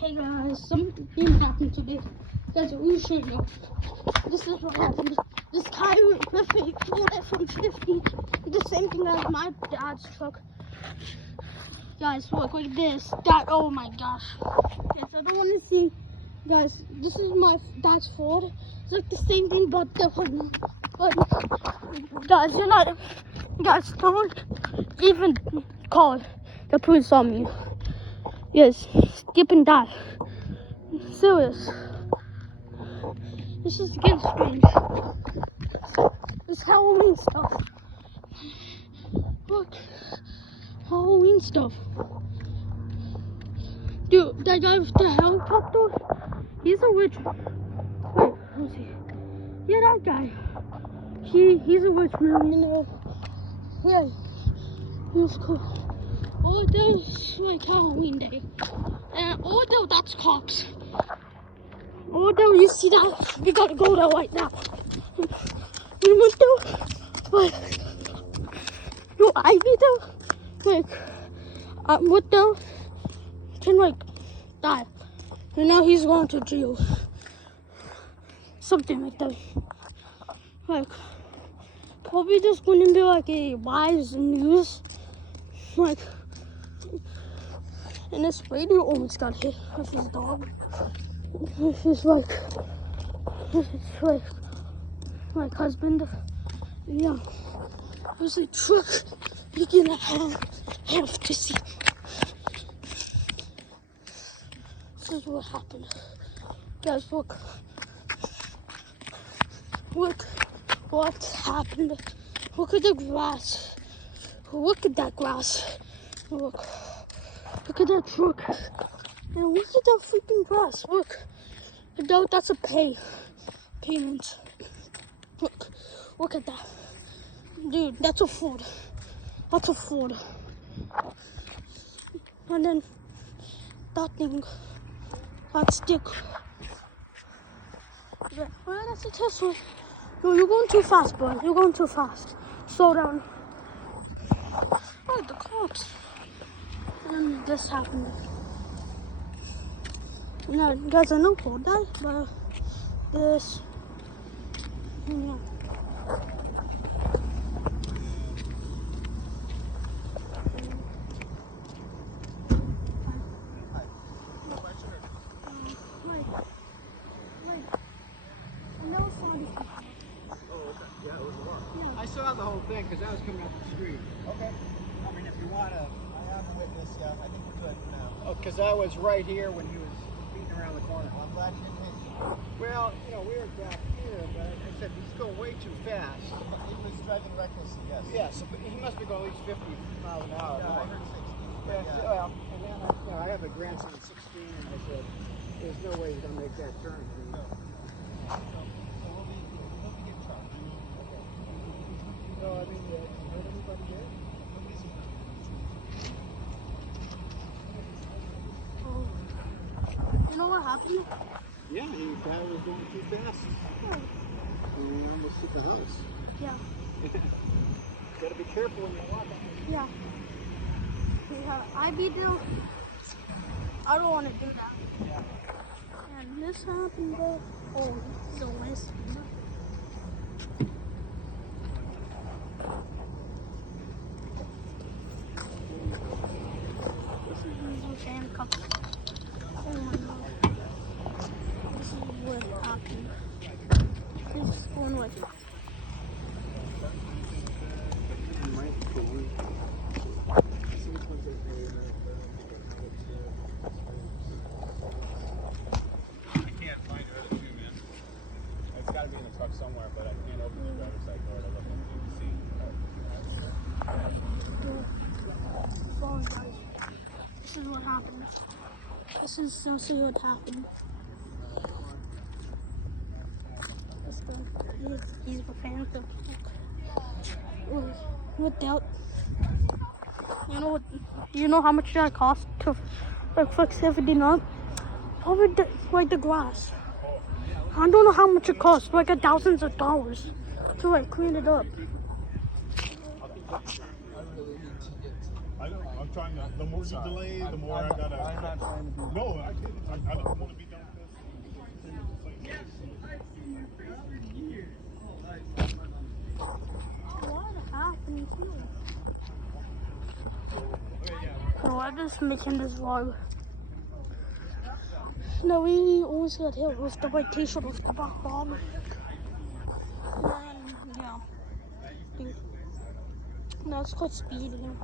Hey guys, something happened today. Guys, we should know. This is what happened. This car with a Ford F-150 did the same thing as my dad's truck. Guys, look like this. That, oh my gosh. Guys, I don't want to see. Guys, this is my dad's Ford. It's like the same thing, but different. But guys, you're not. Guys, don't even call the police on me. Yes, skipping that. Serious. This just getting strange. This Halloween stuff. Look. Halloween stuff. Dude, that guy with the helicopter, he's a witch. Wait, who's he? Yeah, that guy. He's a witch, man, you know. Yeah, he was cool. Oh, there's like Halloween day. And although that's cops. Although you see that, we gotta go there right now. We went there, but no, I be there. Like, I'm with them. Can like die. And now he's going to jail. Something like that. Like, probably just gonna be like a wise news. Like, and this lady almost got hit with his dog. This is like husband. Yeah, it was a truck. You're gonna have to see. This is what happened. Guys, look. Look what happened. Look at the grass. Look at that grass. Look. Look at that truck. And look at that freaking grass. Look. That's a payment. Look at that. Dude, that's a Ford. That's a Ford. And then that thing. That stick. Yeah, well, that's a Tesla. No, you're going too fast, boy. You're going too fast. Slow down. Oh, the cops. And then this happened. No, guys, I know Ford died, but this. Yeah. I saw the whole thing because I was coming up the street. Okay. I mean, if you want to. I am a witness, yeah. I think we're good for now. Oh, because I was right here when he was beating around the corner. Well, I'm glad he didn't hit you. Well, you know, we were back here, but I said he's going way too fast. He was driving recklessly, yes. Yeah, so he must be going at least 50 miles an hour. Yeah, I heard 60. Yeah, Yeah. well, and then I have a grandson at 16, and I said, there's no way he's going to make that turn. No. So he'll be getting charged. Okay. So, I mean, you heard anybody there? Nobody's in You know what happened? Yeah, he guy was going too fast. And we almost hit the house. Yeah. Gotta be careful when you walk. Yeah. I be there. I don't want to do that. Yeah. And this happened though. Oh, so nice. Handcuffs. Oh my god. This is what happened. This is going with it. Somewhere, but I can't open the driver's side door to look into the seat. Sorry guys. This is what happened. This is essentially what happened. This guy, he's a fan of the without. You know how much that cost to like fix everything up? Probably like the grass. I don't know how much it costs, like thousands of dollars to like clean it up. I really need to get. I'm trying to. The more you delay, the more I gotta. I'm not trying to be. No, I didn't. I don't want to be done with What happened here? Oh, I'm just making this vlog. No, we always got hit with the white t-shirt with the back on. And yeah. Dude. No, it's called speeding.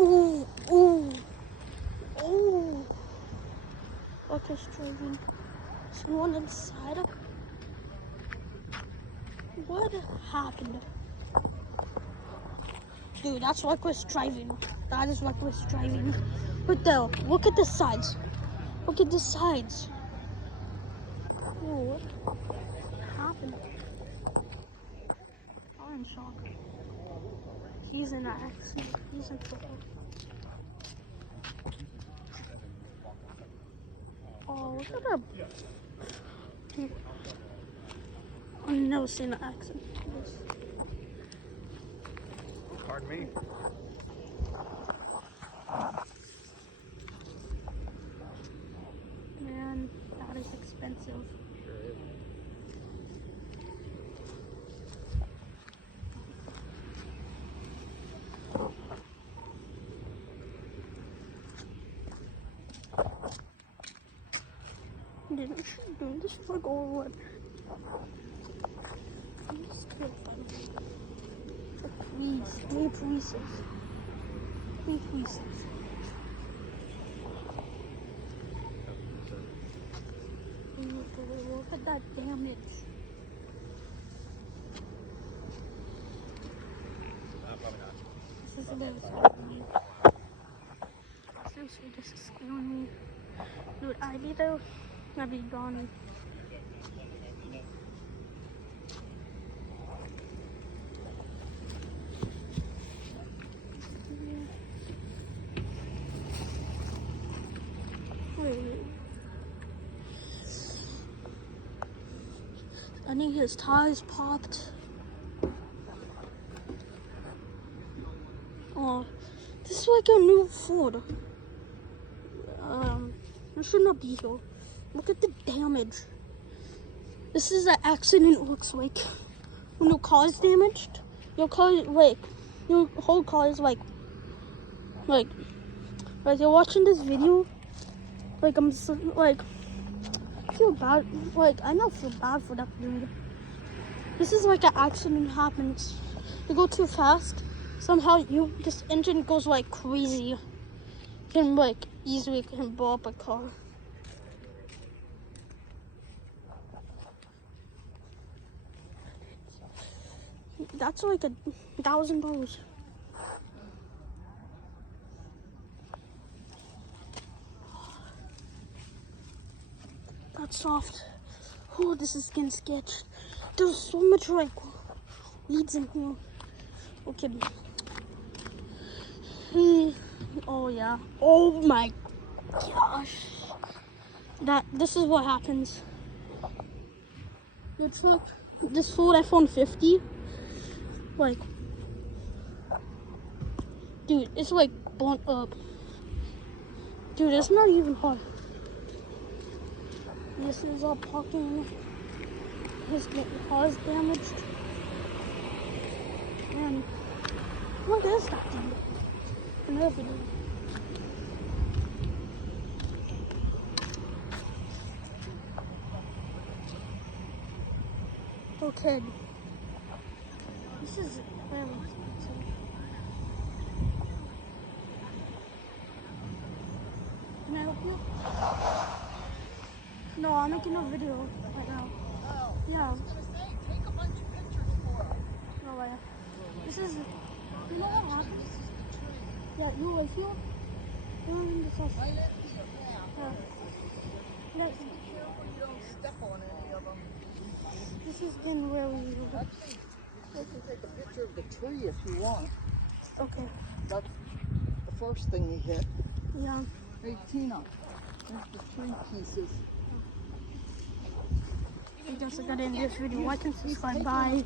Ooh, ooh, ooh. Orchestrating. Someone inside. What happened? Dude, that's reckless driving. That is reckless driving. But though, look at the sides. Look at the sides. Ooh, what happened? I'm in shock. He's in an accident. He's in trouble. Oh, look at that. I've never seen an accident like this. Pardon me. Man, that is expensive. Dude, this is like all what? Please, three pieces. Three pieces. Look at that damage. This is a bit scary. Seriously, this is scaring me. Dude, I'd be gone. Wait. I think his tires popped. Oh, this is like a new Ford. It should not be here. Look at the damage. This is an accident, looks like. When your car is damaged, your whole car is like you're watching this video, I feel bad, I don't feel bad for that dude. This is like an accident happens. You go too fast, somehow this engine goes like crazy. Can easily blow up a car. That's like $1,000. That's soft. Oh, this is getting sketched. There's so much leads in here. Okay. Oh yeah. Oh my gosh. This is what happens. It's like this Ford F-150. Dude, it's like burnt up. Dude, it's not even hard. This is all parking. His car is damaged. And what is that thing? Another video. Okay. This is very expensive. Can I help you? No, I'm making a video right now. Oh, Yeah. I was gonna say, take a bunch of pictures for us. No way. This is. You know what happens? Ja, nur ist nur. Und das ist. Ja. That's, You don't step on any of them. this is getting really. You can take a picture of the tree if you want. Okay. That's the first thing you hit. Yeah. Hey, Tina, there's the tree pieces. I guess I got to end this video. Watch and subscribe. Bye.